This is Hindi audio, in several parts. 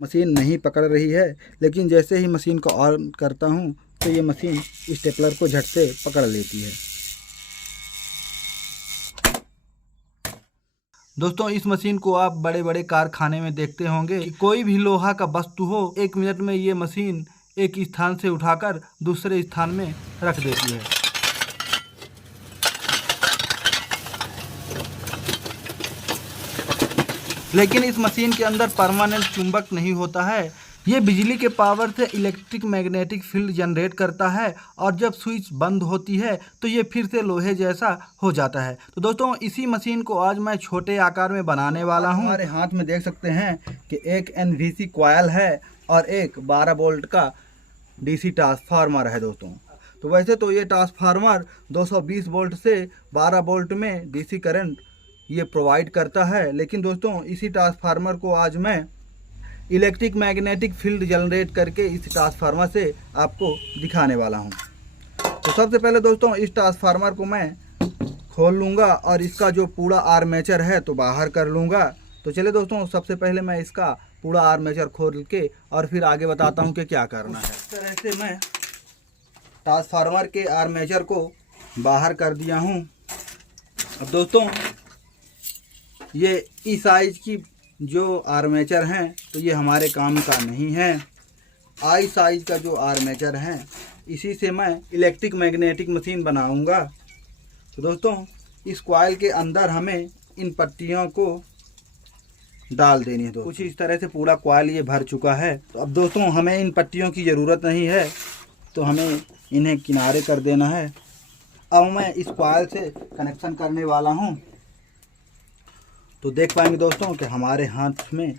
मशीन नहीं पकड़ रही है, लेकिन जैसे ही मशीन को ऑन करता हूँ तो ये मशीन स्टेपलर को झट से पकड़ लेती है। दोस्तों इस मशीन को आप बड़े बड़े कारखाने में देखते होंगे कि कोई भी लोहा का वस्तु हो, 1 मिनट में ये मशीन एक स्थान से उठाकर दूसरे स्थान में रख देती है। लेकिन इस मशीन के अंदर परमानेंट चुंबक नहीं होता है। ये बिजली के पावर से इलेक्ट्रिक मैग्नेटिक फील्ड जनरेट करता है और जब स्विच बंद होती है तो ये फिर से लोहे जैसा हो जाता है। तो दोस्तों इसी मशीन को आज मैं छोटे आकार में बनाने वाला हूँ। हमारे हाथ में देख सकते हैं कि एक NVC कॉइल है और एक 12 वोल्ट का DC ट्रांसफार्मर है दोस्तों। तो वैसे तो ये ट्रांसफार्मर 220 वोल्ट से 12 वोल्ट में DC करंट ये प्रोवाइड करता है, लेकिन दोस्तों इसी ट्रांसफार्मर को आज मैं इलेक्ट्रिक मैग्नेटिक फील्ड जनरेट करके इस ट्रांसफार्मर से आपको दिखाने वाला हूं। तो सबसे पहले दोस्तों इस ट्रांसफार्मर को मैं खोल लूँगा और इसका जो पूरा आर्मेचर है तो बाहर कर लूँगा। तो चलिए दोस्तों सबसे पहले मैं इसका पूरा आर्मेचर खोल के और फिर आगे बताता हूँ कि क्या करना है। इस तरह से मैं ट्रांसफार्मर के आर्मेचर को बाहर कर दिया हूँ। अब दोस्तों ये इस साइज की जो आर्मेचर हैं तो ये हमारे काम का नहीं है। आई साइज का जो आर्मेचर है इसी से मैं इलेक्ट्रिक मैग्नेटिक मशीन बनाऊंगा। तो दोस्तों इस कॉइल के अंदर हमें इन पट्टियों को डाल देनी है। तो कुछ इस तरह से पूरा कॉइल ये भर चुका है। तो अब दोस्तों हमें इन पट्टियों की ज़रूरत नहीं है, तो हमें इन्हें किनारे कर देना है। अब मैं इस कॉइल से कनेक्शन करने वाला हूँ। तो देख पाएंगे दोस्तों कि हमारे हाथ में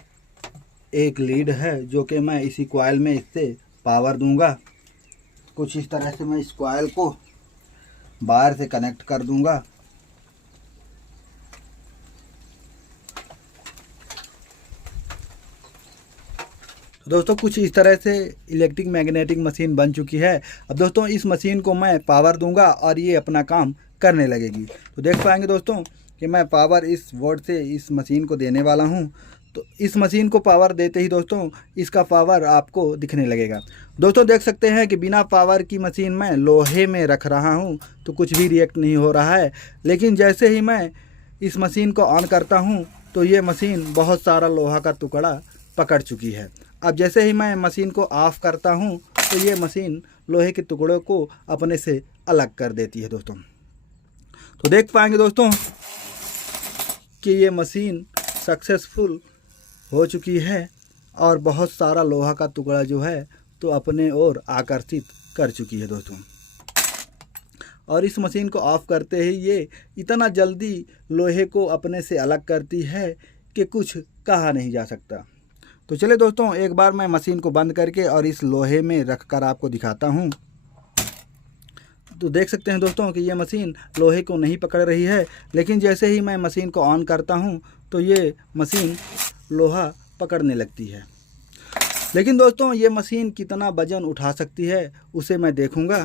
एक लीड है जो कि मैं इसी कॉइल में इससे पावर दूंगा। कुछ इस तरह से मैं इस कॉइल को बाहर से कनेक्ट कर दूंगा। दोस्तों कुछ इस तरह से इलेक्ट्रिक मैग्नेटिक मशीन बन चुकी है। अब दोस्तों इस मशीन को मैं पावर दूंगा और ये अपना काम करने लगेगी। तो देख पाएंगे दोस्तों कि मैं पावर इस बोर्ड से इस मशीन को देने वाला हूं। तो इस मशीन को पावर देते ही दोस्तों इसका पावर आपको दिखने लगेगा। दोस्तों देख सकते हैं कि बिना पावर की मशीन मैं लोहे में रख रहा हूं तो कुछ भी रिएक्ट नहीं हो रहा है, लेकिन जैसे ही मैं इस मशीन को ऑन करता हूं तो ये मशीन बहुत सारा लोहा का टुकड़ा पकड़ चुकी है। अब जैसे ही मैं मशीन को ऑफ करता हूं तो ये मशीन लोहे के टुकड़ों को अपने से अलग कर देती है दोस्तों। तो देख पाएंगे दोस्तों कि ये मशीन सक्सेसफुल हो चुकी है और बहुत सारा लोहा का टुकड़ा जो है तो अपने ओर आकर्षित कर चुकी है दोस्तों। और इस मशीन को ऑफ करते ही ये इतना जल्दी लोहे को अपने से अलग करती है कि कुछ कहा नहीं जा सकता। तो चलिए दोस्तों एक बार मैं मशीन को बंद करके और इस लोहे में रख कर आपको दिखाता हूँ। तो देख सकते हैं दोस्तों कि ये मशीन लोहे को नहीं पकड़ रही है, लेकिन जैसे ही मैं मशीन को ऑन करता हूं तो ये मशीन लोहा पकड़ने लगती है। लेकिन दोस्तों ये मशीन कितना वजन उठा सकती है उसे मैं देखूंगा।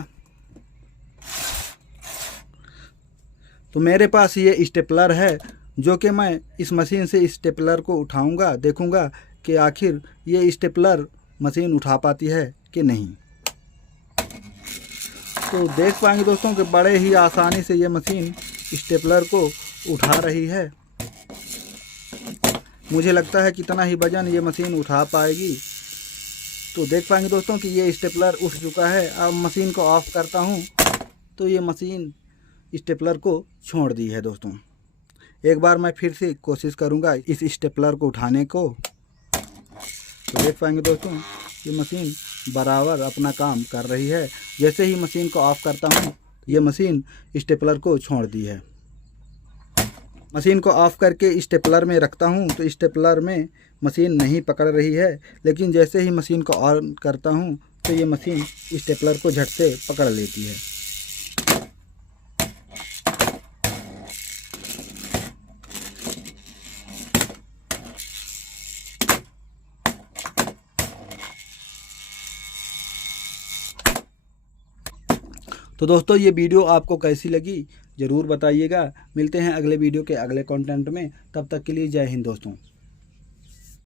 तो मेरे पास ये स्टेपलर है जो कि मैं इस मशीन से स्टेपलर को उठाऊंगा, देखूंगा कि आखिर ये स्टेपलर मशीन उठा पाती है कि नहीं। तो देख पाएंगे दोस्तों कि बड़े ही आसानी से ये मशीन स्टेपलर को उठा रही है। मुझे लगता है कितना ही वजन ये मशीन उठा पाएगी। तो देख पाएंगे दोस्तों कि ये स्टेपलर उठ चुका है। अब मशीन को ऑफ करता हूँ तो ये मशीन स्टेपलर को छोड़ दी है दोस्तों। एक बार मैं फिर से कोशिश करूँगा इस स्टेपलर को उठाने को। तो देख पाएंगे दोस्तों ये मशीन बराबर अपना काम कर रही है। जैसे ही मशीन को ऑफ करता हूँ ये मशीन स्टेपलर को छोड़ दी है। मशीन को ऑफ करके स्टेपलर में रखता हूँ तो स्टेपलर में मशीन नहीं पकड़ रही है, लेकिन जैसे ही मशीन को ऑन करता हूँ तो ये मशीन स्टेपलर को झट से पकड़ लेती है। तो दोस्तों ये वीडियो आपको कैसी लगी ज़रूर बताइएगा। मिलते हैं अगले वीडियो के अगले कंटेंट में, तब तक के लिए जय हिंद दोस्तों।